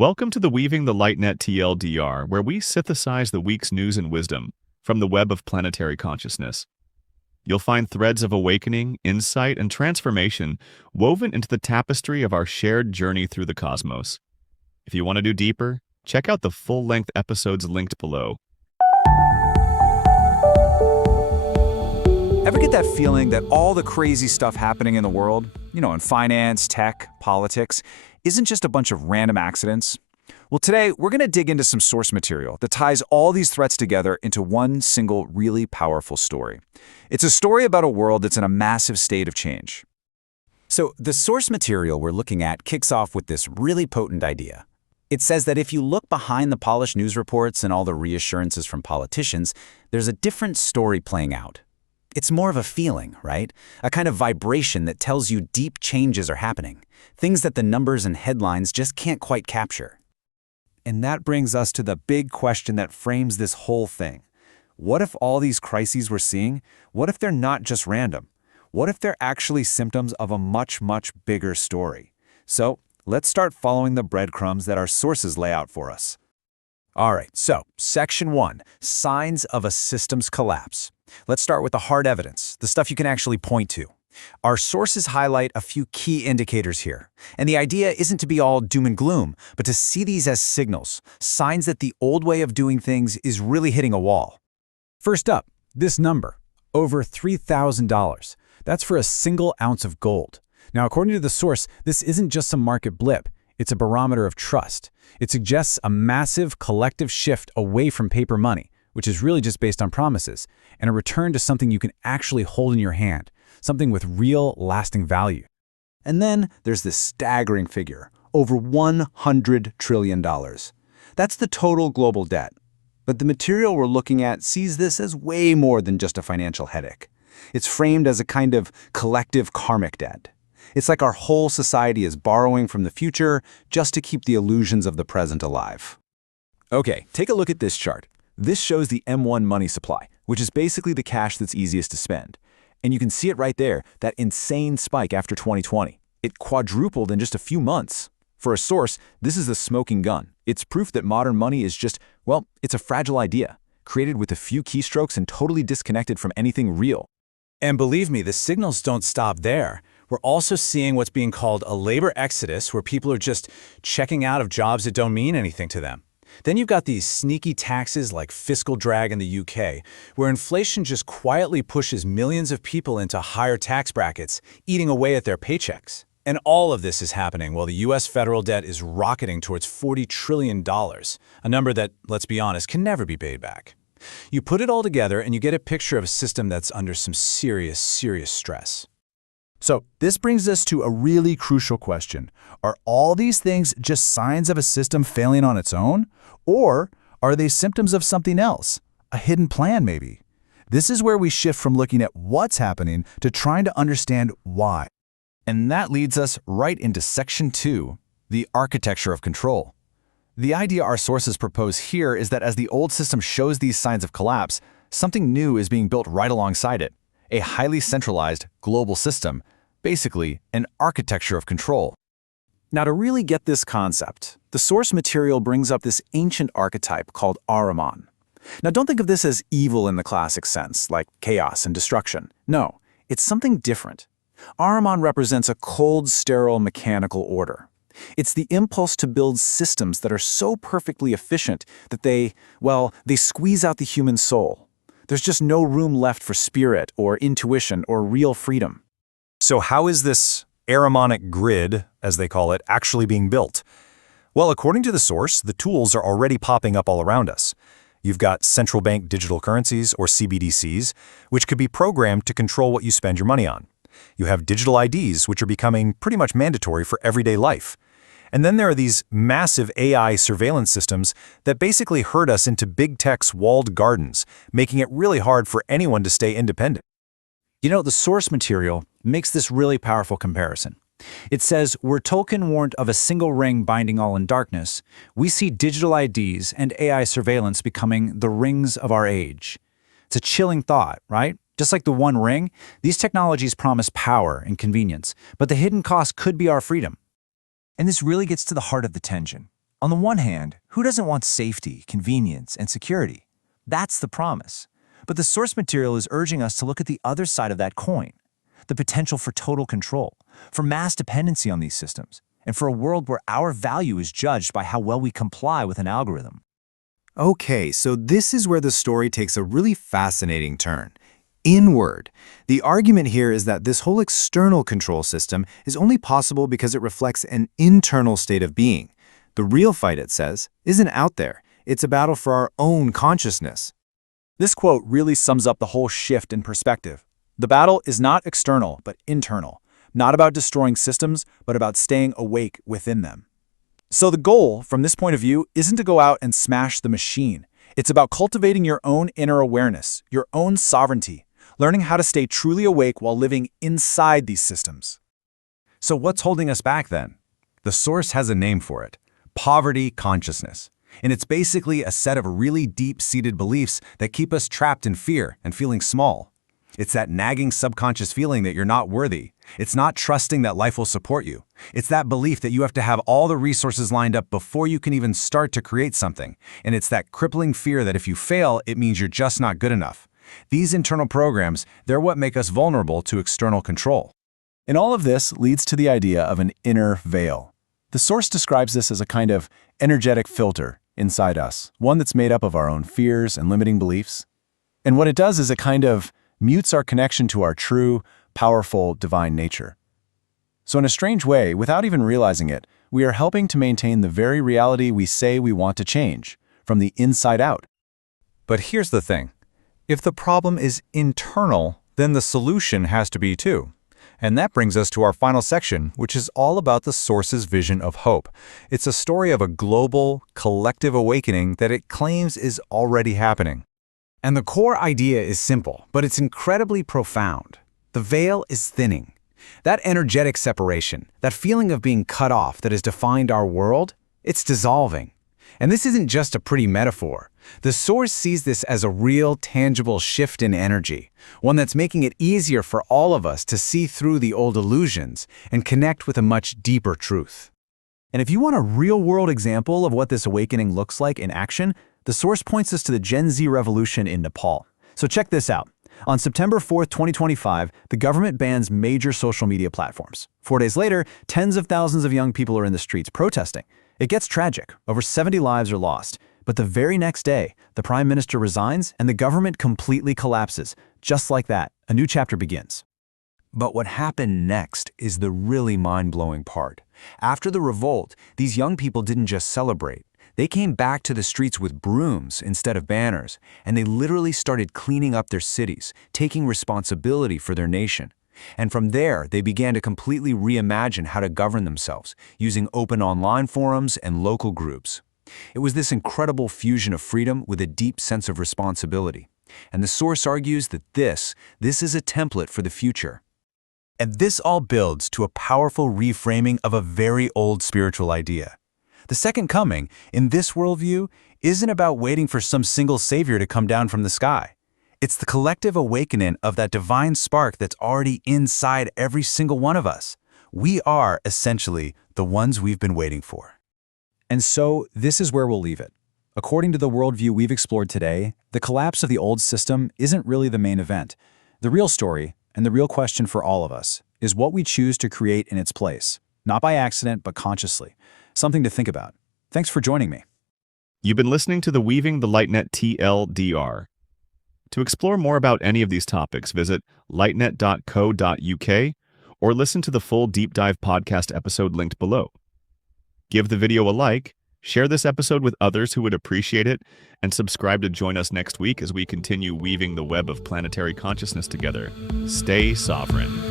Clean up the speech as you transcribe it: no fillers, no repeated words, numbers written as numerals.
Welcome to the Weaving the Light Net TLDR, where we synthesize the week's news and wisdom from the web of planetary consciousness. You'll find threads of awakening, insight, and transformation woven into the tapestry of our shared journey through the cosmos. If you want to do deeper, check out the full-length episodes linked below. Ever get that feeling that all the crazy stuff happening in the world, in finance, tech, politics, isn't just a bunch of random accidents? Well, today, we're going to dig into some source material that ties all these threads together into one single, really powerful story. It's a story about a world that's in a massive state of change. So, the source material we're looking at kicks off with this really potent idea. It says that if you look behind the polished news reports and all the reassurances from politicians, there's a different story playing out. It's more of a feeling, right? A kind of vibration that tells you deep changes are happening, things that the numbers and headlines just can't quite capture. And that brings us to the big question that frames this whole thing. What if all these crises we're seeing, what if they're not just random? What if they're actually symptoms of a much, much bigger story? So, let's start following the breadcrumbs that our sources lay out for us. All right, so Section 1, Signs of a System's Collapse. Let's start with the hard evidence, the stuff you can actually point to. Our sources highlight a few key indicators here, and the idea isn't to be all doom and gloom, but to see these as signals, signs that the old way of doing things is really hitting a wall. First up, this number, over $3,000. That's for a single ounce of gold. Now, according to the source, this isn't just some market blip. It's a barometer of trust. It suggests a massive collective shift away from paper money, which is really just based on promises, and a return to something you can actually hold in your hand, something with real, lasting value. And then there's this staggering figure, over $100 trillion. That's the total global debt. But the material we're looking at sees this as way more than just a financial headache. It's framed as a kind of collective karmic debt. It's like our whole society is borrowing from the future just to keep the illusions of the present alive. Okay, take a look at this chart. This shows the M1 money supply, which is basically the cash that's easiest to spend. And you can see it right there, that insane spike after 2020. It quadrupled in just a few months. For a source, this is the smoking gun. It's proof that modern money is just, well, it's a fragile idea, created with a few keystrokes and totally disconnected from anything real. And believe me, the signals don't stop there. We're also seeing what's being called a labor exodus, where people are just checking out of jobs that don't mean anything to them. Then you've got these sneaky taxes like fiscal drag in the UK, where inflation just quietly pushes millions of people into higher tax brackets, eating away at their paychecks. And all of this is happening while the US federal debt is rocketing towards $40 trillion, a number that, let's be honest, can never be paid back. You put it all together and you get a picture of a system that's under some serious, serious stress. So this brings us to a really crucial question. Are all these things just signs of a system failing on its own? Or are they symptoms of something else? A hidden plan, maybe? This is where we shift from looking at what's happening to trying to understand why. And that leads us right into Section 2, the architecture of control. The idea our sources propose here is that as the old system shows these signs of collapse, something new is being built right alongside it. A highly centralized, global system, basically an architecture of control. Now, to really get this concept, the source material brings up this ancient archetype called Ahriman. Now, don't think of this as evil in the classic sense, like chaos and destruction. No, it's something different. Ahriman represents a cold, sterile, mechanical order. It's the impulse to build systems that are so perfectly efficient that they squeeze out the human soul. There's just no room left for spirit or intuition or real freedom. So how is this Ahrimanic grid, as they call it, actually being built? Well, according to the source, the tools are already popping up all around us. You've got central bank digital currencies, or CBDCs, which could be programmed to control what you spend your money on. You have digital IDs, which are becoming pretty much mandatory for everyday life. And then there are these massive AI surveillance systems that basically herd us into big tech's walled gardens, making it really hard for anyone to stay independent. The source material makes this really powerful comparison. It says, were Tolkien warned of a single ring binding all in darkness, we see digital IDs and AI surveillance becoming the rings of our age. It's a chilling thought, right? Just like the One Ring, these technologies promise power and convenience, but the hidden cost could be our freedom. And this really gets to the heart of the tension. On the one hand, who doesn't want safety, convenience, and security? That's the promise. But the source material is urging us to look at the other side of that coin, the potential for total control, for mass dependency on these systems, and for a world where our value is judged by how well we comply with an algorithm. Okay, so this is where the story takes a really fascinating turn. Inward. The argument here is that this whole external control system is only possible because it reflects an internal state of being. The real fight, it says, isn't out there. It's a battle for our own consciousness. This quote really sums up the whole shift in perspective. The battle is not external, but internal. Not about destroying systems, but about staying awake within them. So the goal, from this point of view, isn't to go out and smash the machine. It's about cultivating your own inner awareness, your own sovereignty, learning how to stay truly awake while living inside these systems. So what's holding us back then? The source has a name for it: poverty consciousness. And it's basically a set of really deep-seated beliefs that keep us trapped in fear and feeling small. It's that nagging subconscious feeling that you're not worthy. It's not trusting that life will support you. It's that belief that you have to have all the resources lined up before you can even start to create something. And it's that crippling fear that if you fail, it means you're just not good enough. These internal programs, they're what make us vulnerable to external control. And all of this leads to the idea of an inner veil. The source describes this as a kind of energetic filter inside us, one that's made up of our own fears and limiting beliefs. And what it does is it kind of mutes our connection to our true, powerful, divine nature. So in a strange way, without even realizing it, we are helping to maintain the very reality we say we want to change, from the inside out. But here's the thing. If the problem is internal, then the solution has to be too. And that brings us to our final section, which is all about the source's vision of hope. It's a story of a global, collective awakening that it claims is already happening. And the core idea is simple, but it's incredibly profound. The veil is thinning. That energetic separation, that feeling of being cut off that has defined our world, it's dissolving. And this isn't just a pretty metaphor. The source sees this as a real, tangible shift in energy, one that's making it easier for all of us to see through the old illusions and connect with a much deeper truth. And if you want a real-world example of what this awakening looks like in action, the source points us to the Gen Z revolution in Nepal. So check this out. On September 4th, 2025, the government bans major social media platforms. 4 days later, tens of thousands of young people are in the streets protesting. It gets tragic. Over 70 lives are lost. But the very next day, the prime minister resigns and the government completely collapses. Just like that, a new chapter begins. But what happened next is the really mind-blowing part. After the revolt, these young people didn't just celebrate. They came back to the streets with brooms instead of banners, and they literally started cleaning up their cities, taking responsibility for their nation. And from there, they began to completely reimagine how to govern themselves, using open online forums and local groups. It was this incredible fusion of freedom with a deep sense of responsibility. And the source argues that this is a template for the future. And this all builds to a powerful reframing of a very old spiritual idea. The second coming, in this worldview, isn't about waiting for some single savior to come down from the sky. It's the collective awakening of that divine spark that's already inside every single one of us. We are, essentially, the ones we've been waiting for. And so, this is where we'll leave it. According to the worldview we've explored today, the collapse of the old system isn't really the main event. The real story, and the real question for all of us, is what we choose to create in its place. Not by accident, but consciously. Something to think about. Thanks for joining me. You've been listening to the Weaving the Lightnet TLDR. To explore more about any of these topics, visit lightnet.co.uk or listen to the full deep dive podcast episode linked below. Give the video a like, share this episode with others who would appreciate it, and subscribe to join us next week as we continue weaving the web of planetary consciousness together. Stay sovereign.